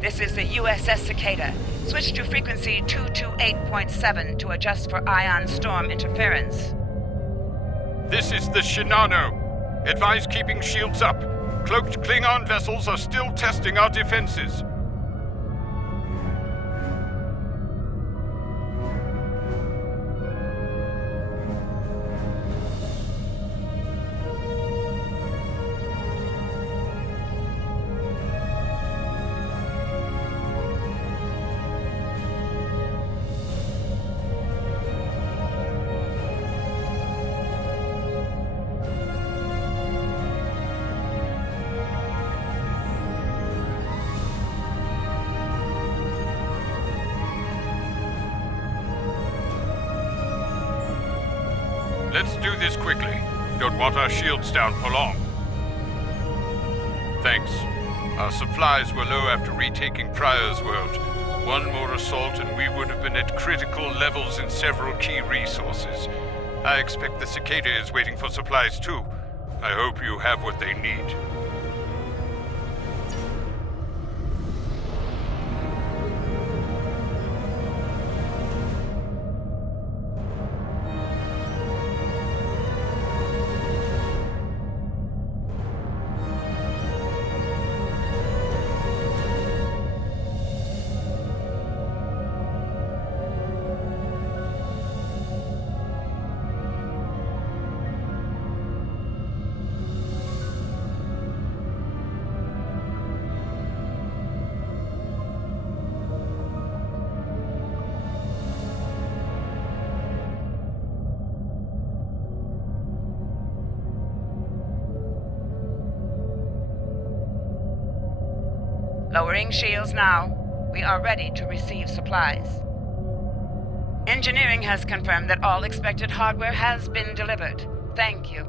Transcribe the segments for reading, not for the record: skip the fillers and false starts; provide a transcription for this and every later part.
This is the USS Cicada. Switch to frequency 228.7 to adjust for ion storm interference. This is the Shinano. Advise keeping shields up. Cloaked Klingon vessels are still testing our defenses. Let's do this quickly. Don't want our shields down for long. Thanks. Our supplies were low after retaking Pryor's world. One more assault and we would have been at critical levels in several key resources. I expect the Cicada is waiting for supplies too. I hope you have what they need. Lowering shields now. We are ready to receive supplies. Engineering has confirmed that all expected hardware has been delivered. Thank you.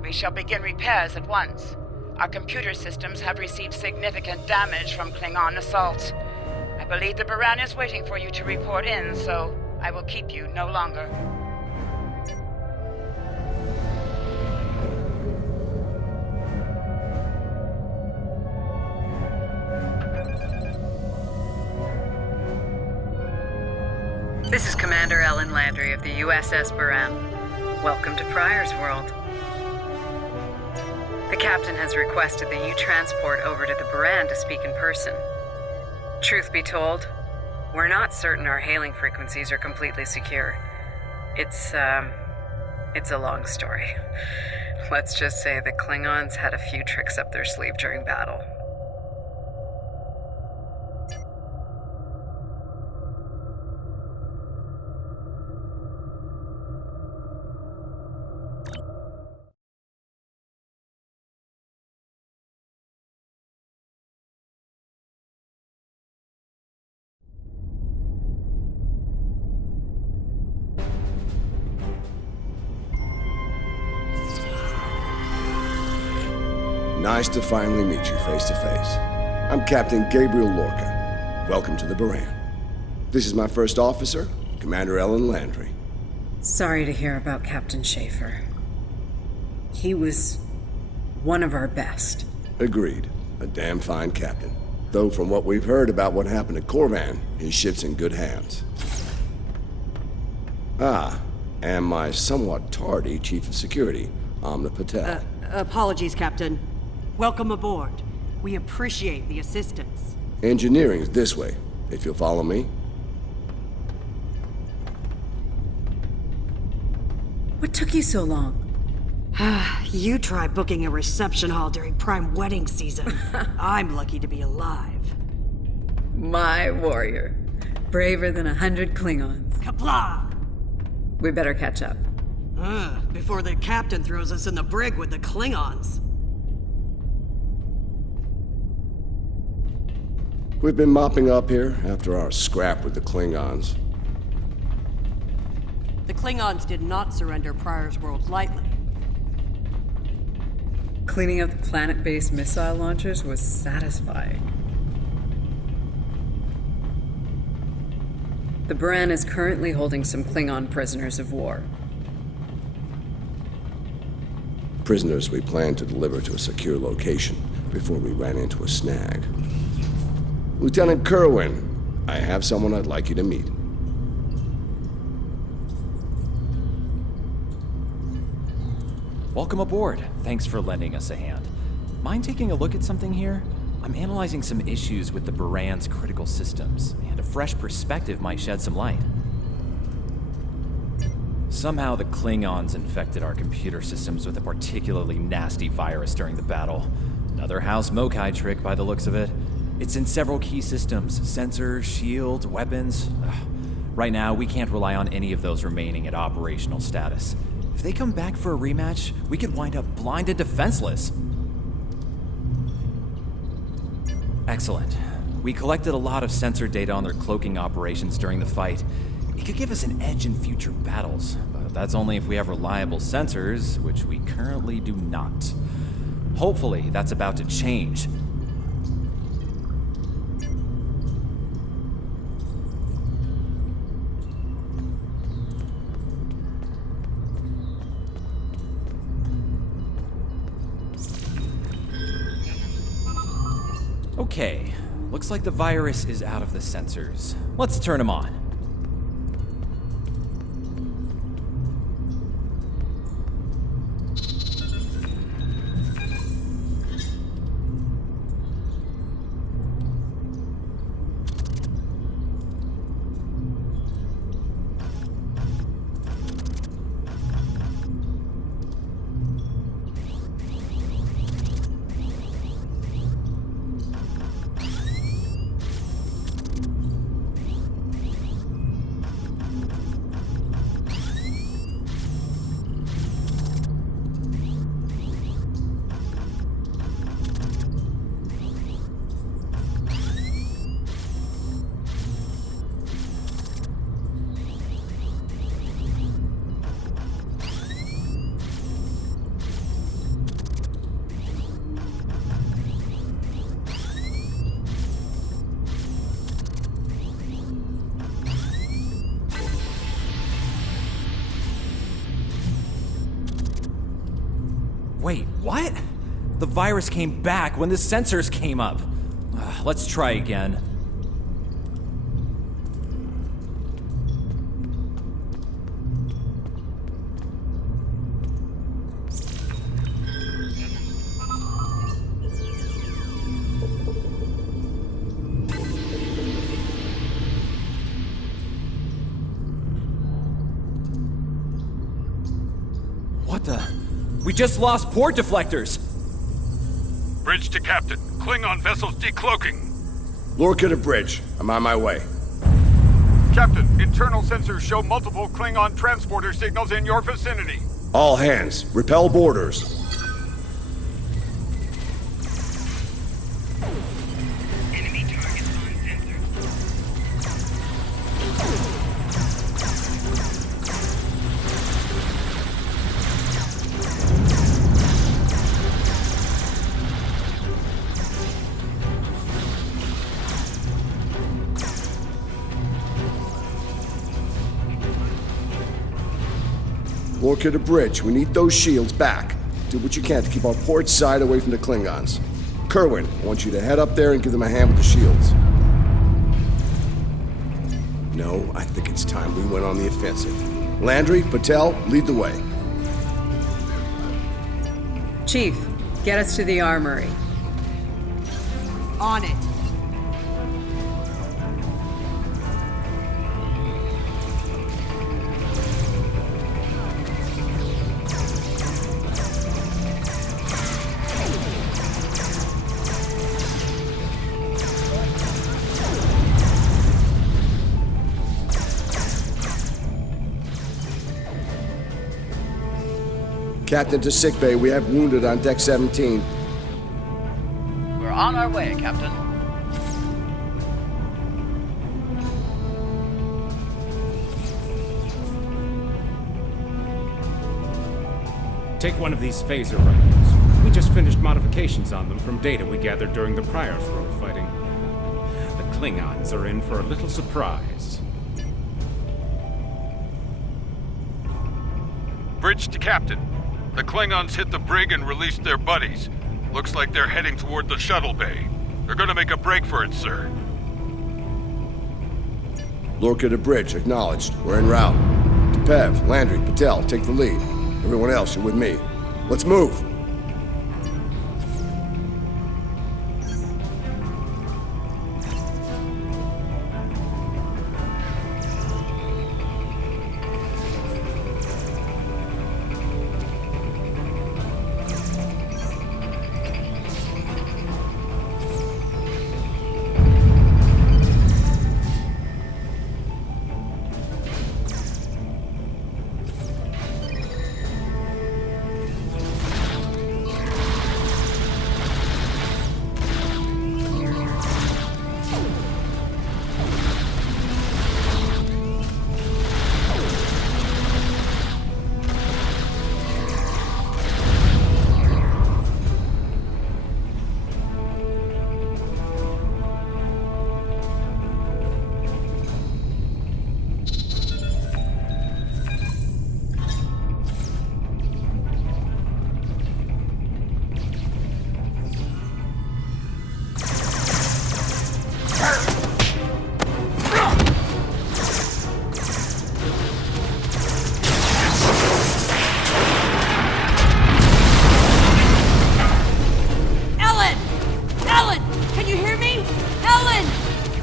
We shall begin repairs at once. Our computer systems have received significant damage from Klingon assaults. I believe the Baran is waiting for you to report in, so I will keep you no longer. This is Commander Ellen Landry of the USS Baran. Welcome to Pryor's world. The captain has requested that you transport over to the Baran to speak in person. Truth be told, we're not certain our hailing frequencies are completely secure. It's a long story. Let's just say the Klingons had a few tricks up their sleeve during battle. Nice to finally meet you face to face. I'm Captain Gabriel Lorca. Welcome to the Baran. This is my first officer, Commander Ellen Landry. Sorry to hear about Captain Schaefer. He was one of our best. Agreed. A damn fine captain. Though from what we've heard about what happened at Corvan, his ship's in good hands. Ah, and my somewhat tardy Chief of Security, Amna Patel. Apologies, Captain. Welcome aboard. We appreciate the assistance. Engineering's this way, if you'll follow me. What took you so long? You try booking a reception hall during prime wedding season. I'm lucky to be alive. My warrior. Braver than 100 Klingons. Kapla! We better catch up. Before the captain throws us in the brig with the Klingons. We've been mopping up here after our scrap with the Klingons. The Klingons did not surrender Pryor's world lightly. Cleaning up the planet-based missile launchers was satisfying. The Baran is currently holding some Klingon prisoners of war. Prisoners we plan to deliver to a secure location before we ran into a snag. Lieutenant Kerwin, I have someone I'd like you to meet. Welcome aboard. Thanks for lending us a hand. Mind taking a look at something here? I'm analyzing some issues with the Baran's critical systems, and a fresh perspective might shed some light. Somehow the Klingons infected our computer systems with a particularly nasty virus during the battle. Another House Mokai trick by the looks of it. It's in several key systems: sensors, shields, weapons. Right now, we can't rely on any of those remaining at operational status. If they come back for a rematch, we could wind up blind and defenseless. Excellent. We collected a lot of sensor data on their cloaking operations during the fight. It could give us an edge in future battles, but that's only if we have reliable sensors, which we currently do not. Hopefully, that's about to change. Okay, looks like the virus is out of the sensors. Let's turn them on. Wait, what? The virus came back when the sensors came up. Let's try again. What the? We just lost port deflectors! Bridge to Captain. Klingon vessels decloaking. Lorca to bridge. I'm on my way. Captain, internal sensors show multiple Klingon transporter signals in your vicinity. All hands, repel boarders. Enemy targets on sensor. Lorca to bridge. We need those shields back. Do what you can to keep our port side away from the Klingons. Kerwin, I want you to head up there and give them a hand with the shields. No, I think it's time we went on the offensive. Landry, Patel, lead the way. Chief, get us to the armory. On it. Captain to sickbay. We have wounded on deck 17. We're on our way, Captain. Take one of these phaser rifles. We just finished modifications on them from data we gathered during the prior throat fighting. The Klingons are in for a little surprise. Bridge to Captain. The Klingons hit the brig and released their buddies. Looks like they're heading toward the shuttle bay. They're gonna make a break for it, sir. Lorca to bridge, acknowledged. We're en route. Tepev, Landry, Patel, take the lead. Everyone else, you're with me. Let's move!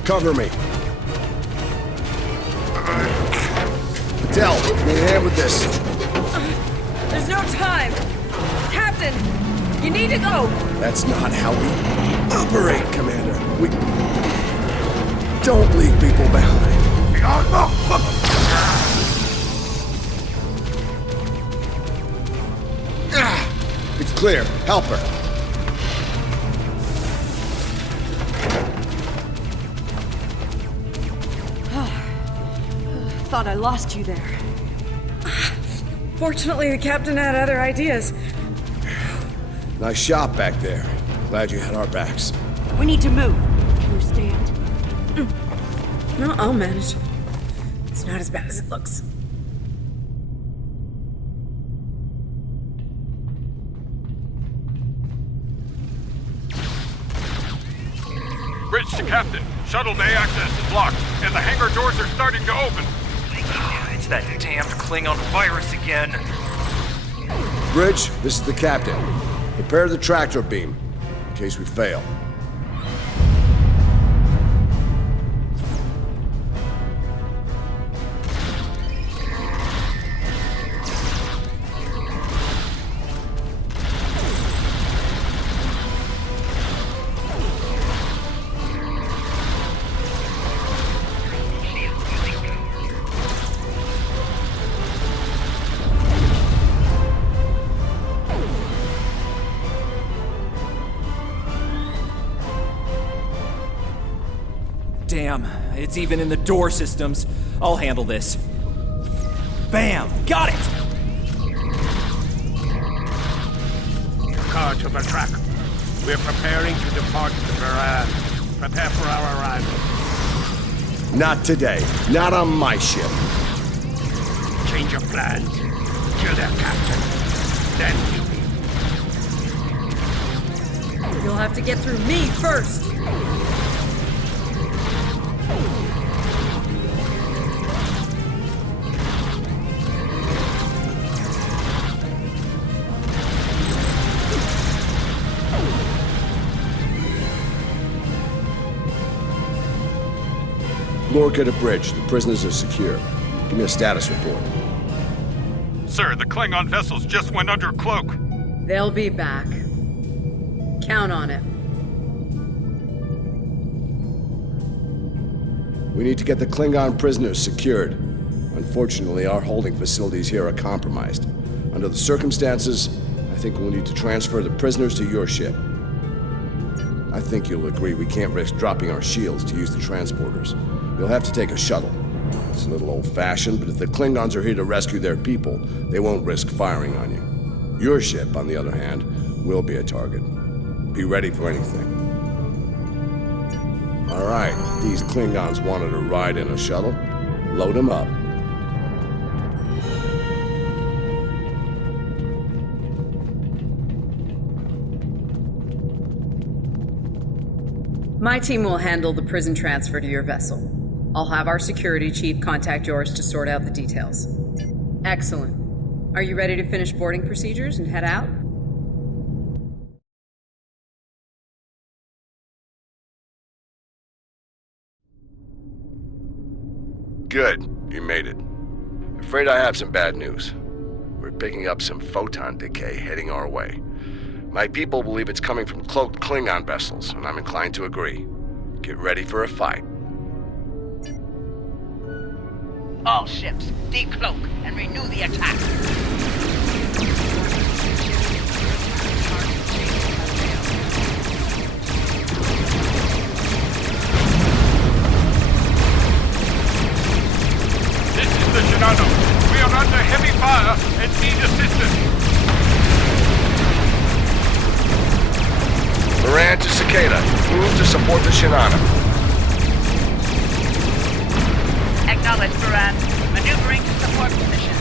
Cover me. Patel, need a hand with this. There's no time. Captain, you need to go. That's not how we operate, Commander. We don't leave people behind. It's clear. Help her. Thought I lost you there. Fortunately, the captain had other ideas. Nice shot back there. Glad you had our backs. We need to move. Understand? No, I'll manage. It's not as bad as it looks. Bridge to Captain. Shuttle bay access is blocked, and the hangar doors are starting to open. It's that damned Klingon virus again. Bridge, this is the captain. Prepare the tractor beam, in case we fail. Damn, it's even in the door systems. I'll handle this. Bam! Got it! Car to the track. We're preparing to depart the Varan. Prepare for our arrival. Not today. Not on my ship. Change of plans. Kill their captain. Then You'll have to get through me first. Lorca to bridge. The prisoners are secure. Give me a status report. Sir, the Klingon vessels just went under cloak. They'll be back. Count on it. We need to get the Klingon prisoners secured. Unfortunately, our holding facilities here are compromised. Under the circumstances, I think we'll need to transfer the prisoners to your ship. I think you'll agree we can't risk dropping our shields to use the transporters. You'll have to take a shuttle. It's a little old-fashioned, but if the Klingons are here to rescue their people, they won't risk firing on you. Your ship, on the other hand, will be a target. Be ready for anything. All right, these Klingons wanted to ride in a shuttle. Load them up. My team will handle the prison transfer to your vessel. I'll have our security chief contact yours to sort out the details. Excellent. Are you ready to finish boarding procedures and head out? Good. You made it. Afraid I have some bad news. We're picking up some photon decay heading our way. My people believe it's coming from cloaked Klingon vessels, and I'm inclined to agree. Get ready for a fight. All ships, decloak and renew the attack. This is the Shinano. We are under heavy fire and need assistance. Moran to Cicada. Move to support the Shinano. Acknowledge, Moran. Maneuvering to support position.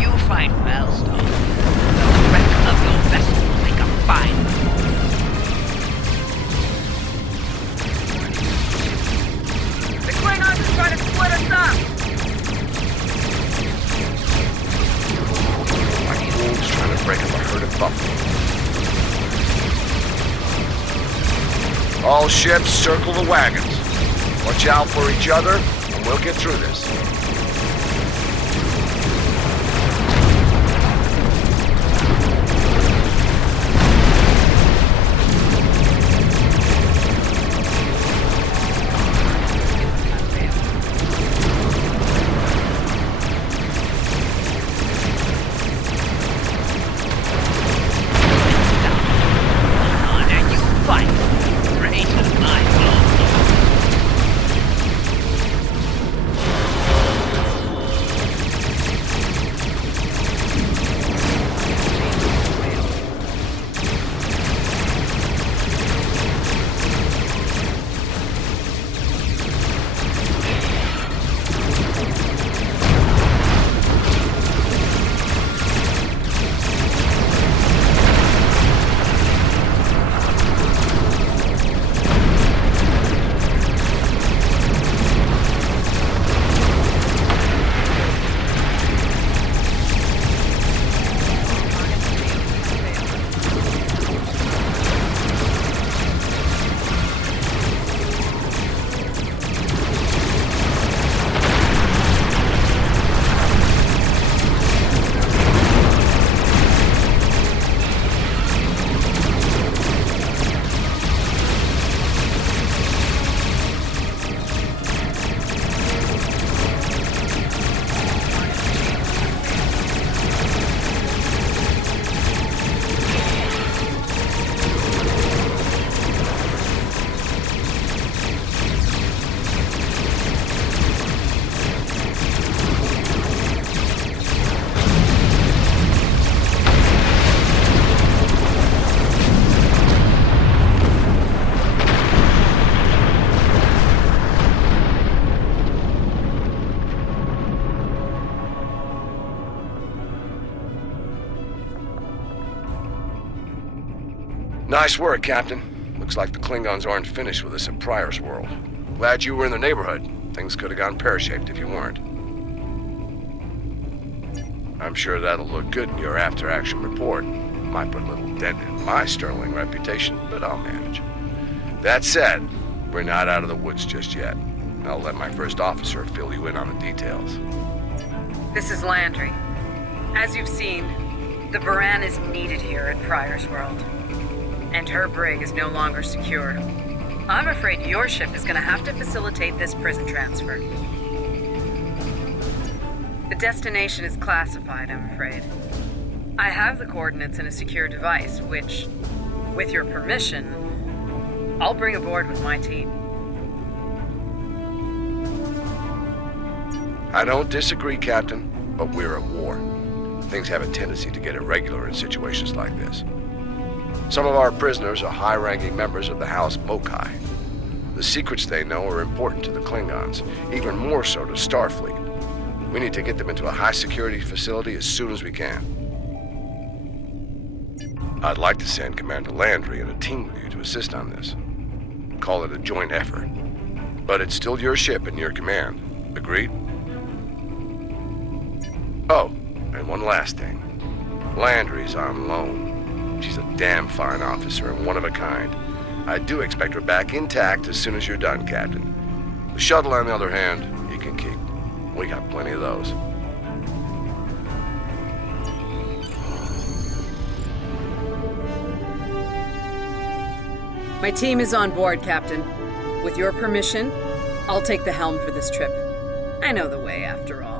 You fight well, Stone. The wreck of your vessel will make a fine. The Klingons are trying to split us up! Like wolves trying to break up a herd of buffalo. All ships, circle the wagons. Watch out for each other, and we'll get through this. Nice work, Captain. Looks like the Klingons aren't finished with us at Pryor's World. Glad you were in the neighborhood. Things could have gone pear-shaped if you weren't. I'm sure that'll look good in your after-action report. Might put a little dent in my sterling reputation, but I'll manage. That said, we're not out of the woods just yet. I'll let my first officer fill you in on the details. This is Landry. As you've seen, the Baran is needed here at Pryor's World. And her brig is no longer secure. I'm afraid your ship is going to have to facilitate this prison transfer. The destination is classified, I'm afraid. I have the coordinates in a secure device, which, with your permission, I'll bring aboard with my team. I don't disagree, Captain, but we're at war. Things have a tendency to get irregular in situations like this. Some of our prisoners are high-ranking members of the House Mokai. The secrets they know are important to the Klingons, even more so to Starfleet. We need to get them into a high-security facility as soon as we can. I'd like to send Commander Landry and a team with you to assist on this. call it a joint effort. But it's still your ship and your command. Agreed? Oh, and one last thing. Landry's on loan. She's a damn fine officer and one of a kind. I do expect her back intact as soon as you're done, Captain. The shuttle, on the other hand, you can keep. We got plenty of those. My team is on board, Captain. With your permission, I'll take the helm for this trip. I know the way, after all.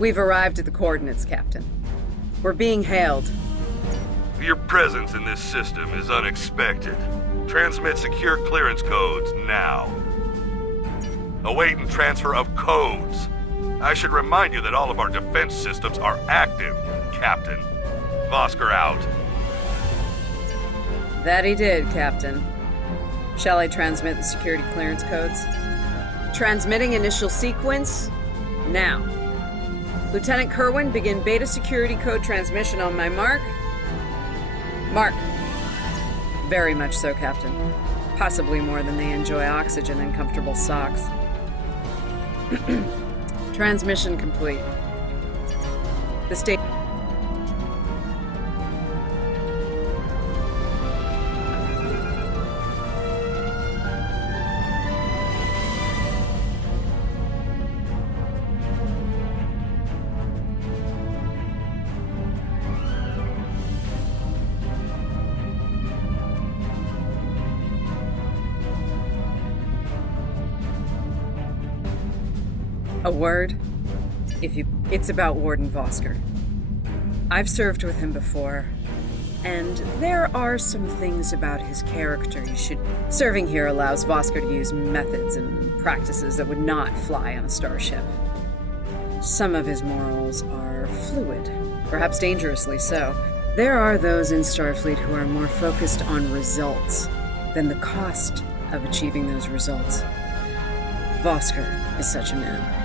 We've arrived at the coordinates, Captain. We're being hailed. Your presence in this system is unexpected. Transmit secure clearance codes now. Awaiting transfer of codes. I should remind you that all of our defense systems are active, Captain. Vosker out. That he did, Captain. Shall I transmit the security clearance codes? Transmitting initial sequence now. Lieutenant Kerwin, begin beta security code transmission on my mark. Mark. Very much so, Captain. Possibly more than they enjoy oxygen and comfortable socks. Transmission complete. The state... A word? It's about Warden Vosker. I've served with him before, and there are some things about his character you should... Serving here allows Vosker to use methods and practices that would not fly on a starship. Some of his morals are fluid, perhaps dangerously so. There are those in Starfleet who are more focused on results than the cost of achieving those results. Vosker is such a man.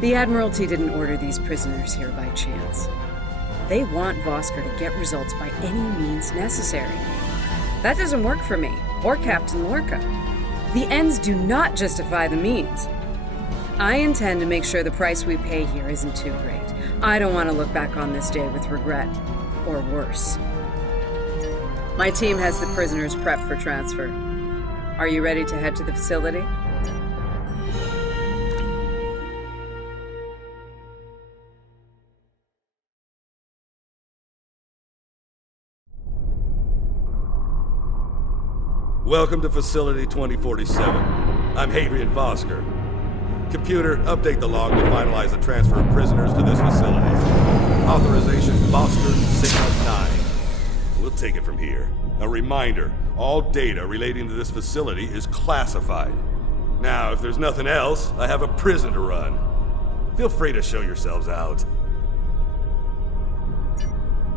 The Admiralty didn't order these prisoners here by chance. They want Vosker to get results by any means necessary. That doesn't work for me, or Captain Lorca. The ends do not justify the means. I intend to make sure the price we pay here isn't too great. I don't want to look back on this day with regret, or worse. My team has the prisoners prepped for transfer. Are you ready to head to the facility? Welcome to Facility 2047. I'm Hadrian Vosker. Computer, update the log to finalize the transfer of prisoners to this facility. Authorization Vosker Signal 9. We'll take it from here. A reminder, all data relating to this facility is classified. Now, if there's nothing else, I have a prison to run. Feel free to show yourselves out.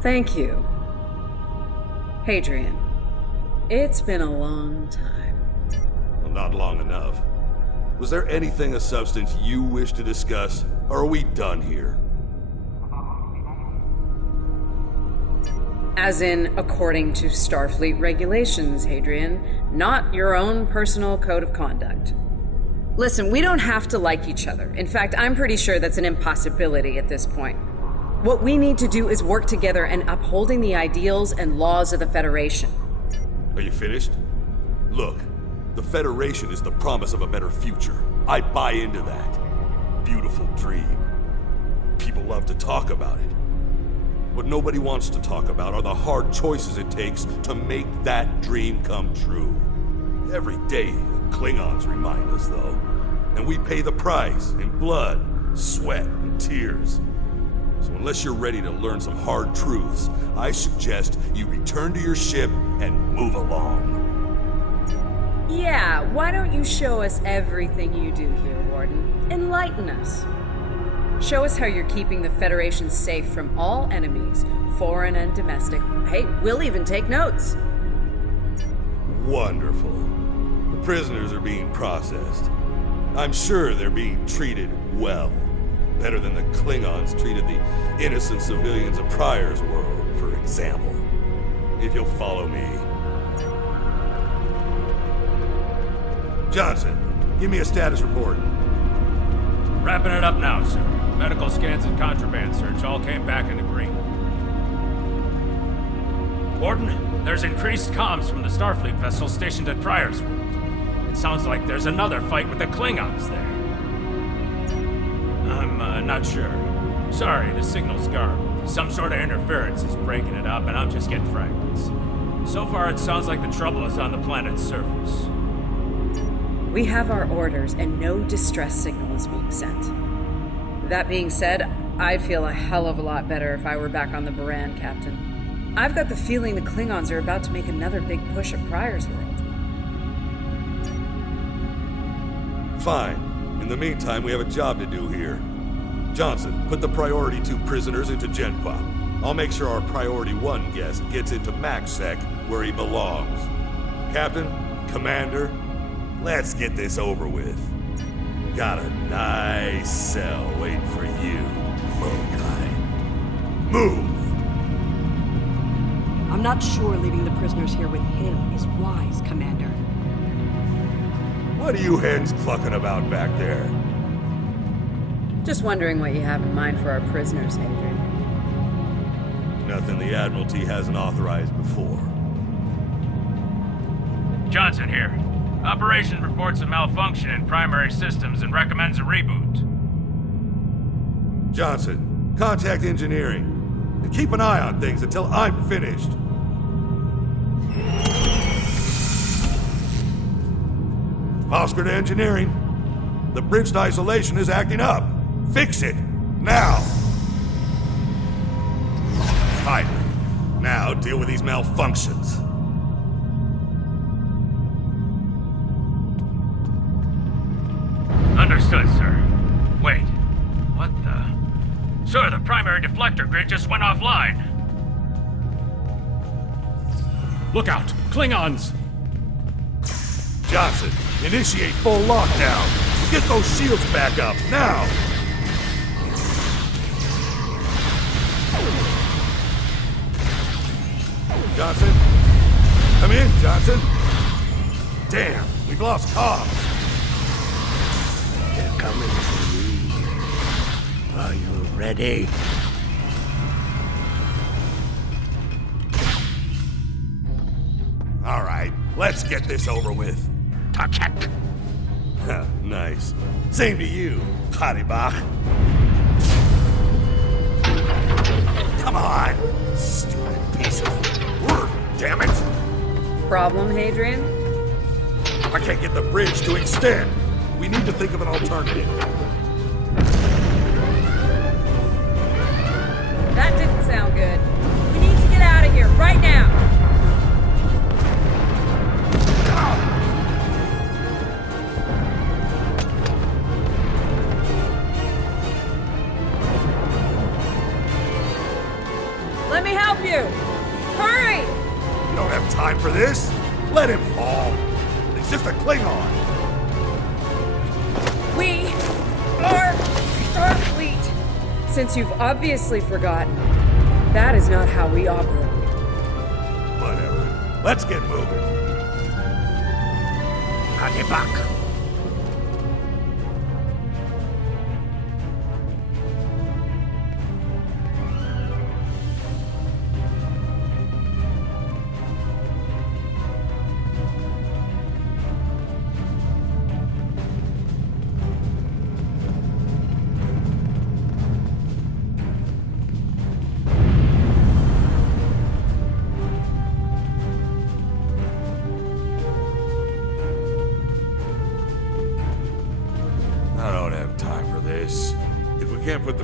Thank you, Hadrian. It's been a long time. Well, not long enough. Was there anything of substance you wish to discuss, or are we done here? As in, according to Starfleet regulations, Hadrian, not your own personal code of conduct. Listen, we don't have to like each other. In fact, I'm pretty sure that's an impossibility at this point. What we need to do is work together in upholding the ideals and laws of the Federation. Are you finished? Look, the Federation is the promise of a better future. I buy into that. Beautiful dream. People love to talk about it. What nobody wants to talk about are the hard choices it takes to make that dream come true. Every day, the Klingons remind us, though. And we pay the price in blood, sweat, and tears. So unless you're ready to learn some hard truths, I suggest you return to your ship and move along. Yeah, why don't you show us everything you do here, Warden? Enlighten us. Show us how you're keeping the Federation safe from all enemies, foreign and domestic. Hey, we'll even take notes. Wonderful. The prisoners are being processed. I'm sure they're being treated well. Better than the Klingons treated the innocent civilians of Pryor's world, for example. If you'll follow me. Johnson, give me a status report. Wrapping it up now, sir. Medical scans and contraband search all came back in the green. Warden, there's increased comms from the Starfleet vessel stationed at Pryor's world. It sounds like there's another fight with the Klingons there. I'm not sure. Sorry, the signal's garbled. Some sort of interference is breaking it up, and I'm just getting fragments. So far, it sounds like the trouble is on the planet's surface. We have our orders, and no distress signal is being sent. That being said, I'd feel a hell of a lot better if I were back on the Baran, Captain. I've got the feeling the Klingons are about to make another big push at Pryor's world. Fine. In the meantime, we have a job to do here. Johnson, put the Priority 2 prisoners into Genpop. I'll make sure our Priority 1 guest gets into MaxSec, where he belongs. Captain, Commander, let's get this over with. Got a nice cell waiting for you, Mokai. Move! I'm not sure leaving the prisoners here with him is wise, Commander. What are you hens clucking about back there? Just wondering what you have in mind for our prisoners, Hadrian. Nothing the Admiralty hasn't authorized before. Johnson here. Operations reports a malfunction in primary systems and recommends a reboot. Johnson, contact engineering. And keep an eye on things until I'm finished. Oscar to engineering. The bridge to isolation is acting up. Fix it, now! Finally. Now deal with these malfunctions. Understood, sir. Wait. What the? Sir, the primary deflector grid just went offline. Look out! Klingons! Johnson, initiate full lockdown. Get those shields back up, now! Johnson? Come in, Johnson. Damn, we've lost comms. They're coming for me. Are you ready? All right, let's get this over with. Touch it. Nice. Same to you, Haribach. Come on! Stupid piece of work, damn it! Problem, Hadrian? I can't get the bridge to extend. We need to think of an alternative. That didn't sound good. We need to get out of here right now! Let me help you! Hurry! We don't have time for this. Let him fall. He's just a Klingon. We are Starfleet! Since you've obviously forgotten, that is not how we operate. Whatever. Let's get moving. Haribach.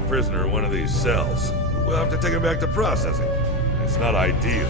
prisoner in one of these cells. We'll have to take him back to processing. It's not ideal.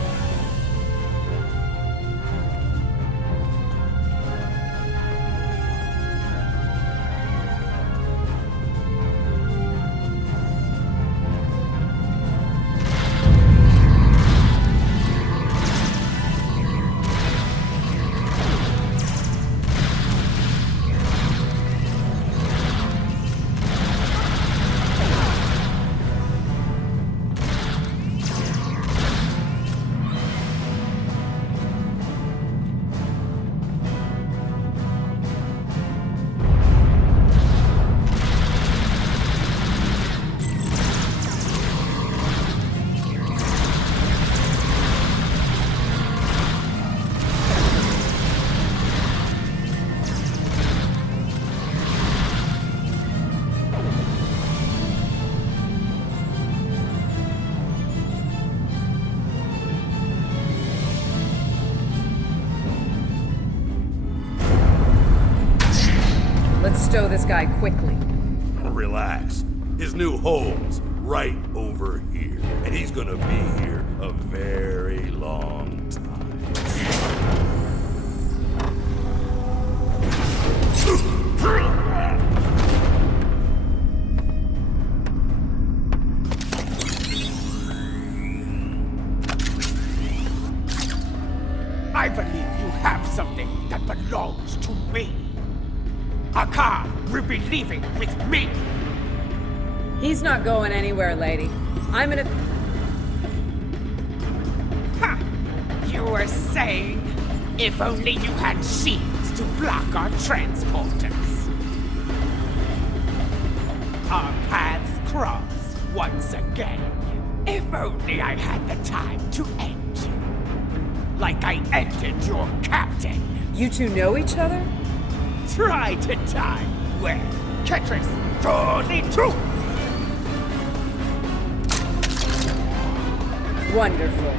Let's stow this guy quickly. Relax. His new home's right over here. And he's gonna be here a very long time. I believe you have something that belongs to me. Akar will be leaving with me. He's not going anywhere, lady. I'm gonna... Ha! You were saying, if only you had shields to block our transporters. Our paths cross once again. If only I had the time to end you. Like I ended your captain. You two know each other? Try to die well. Ketris, surely true. Wonderful.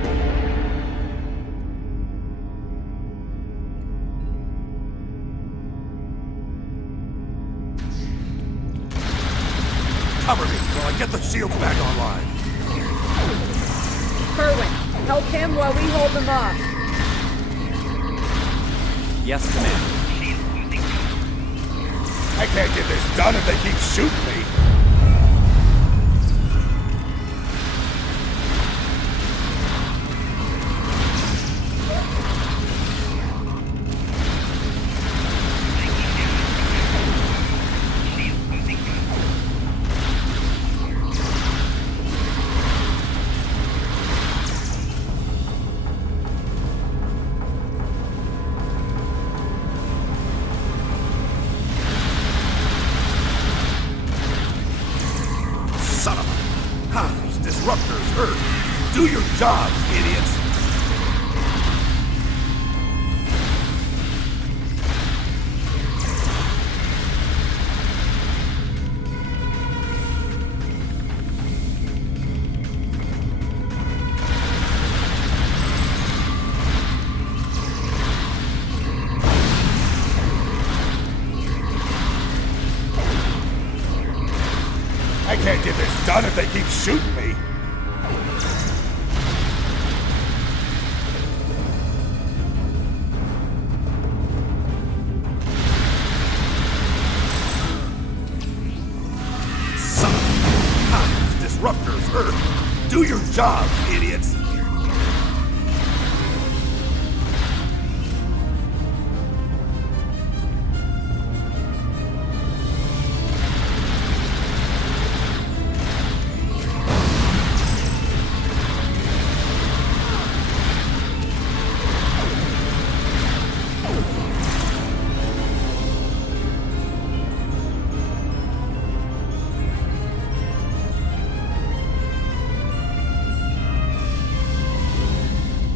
Cover me while I get the shields back online. Kerwin, help him while we hold them off. Yes, Commander. I can't get this done if they keep shooting me. Son of a... How these disruptors hurt? Do your jobs, idiots! I can't get this done if they keep shooting me. Son of a... How these disruptors hurt? Do your jobs, idiots!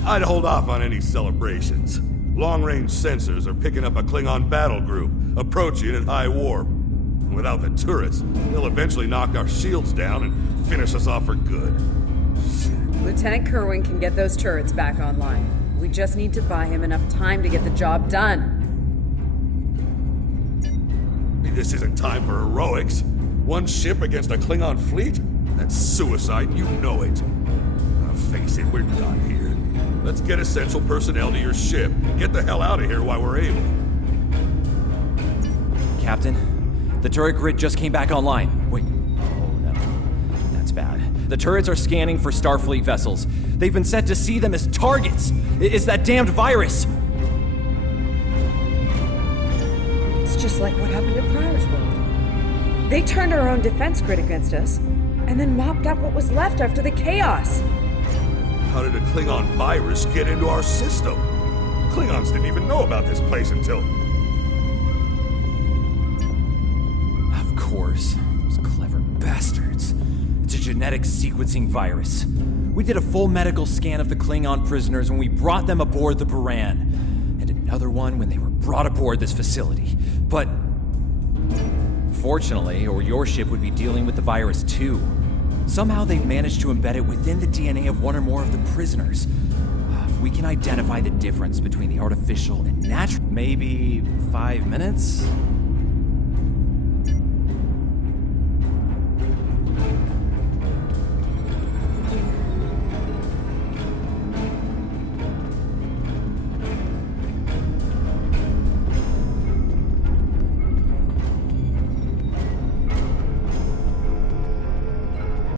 I'd hold off on any celebrations. Long-range sensors are picking up a Klingon battle group, approaching at high warp. Without the turrets, they'll eventually knock our shields down and finish us off for good. Lieutenant Kerwin can get those turrets back online. We just need to buy him enough time to get the job done. This isn't time for heroics. One ship against a Klingon fleet? That's suicide, you know it. Now face it, we're done here. Let's get essential personnel to your ship. Get the hell out of here while we're able. Captain, the turret grid just came back online. Wait, oh no. That's bad. The turrets are scanning for Starfleet vessels. They've been set to see them as targets. It's that damned virus. It's just like what happened at Pryor's World. They turned our own defense grid against us, and then mopped up what was left after the chaos. How did a Klingon virus get into our system? Klingons didn't even know about this place until... Of course. Those clever bastards. It's a genetic sequencing virus. We did a full medical scan of the Klingon prisoners when we brought them aboard the Buran, and another one when they were brought aboard this facility. But fortunately, or your ship would be dealing with the virus too. Somehow they've managed to embed it within the DNA of one or more of the prisoners. If we can identify the difference between the artificial and natural, maybe 5 minutes?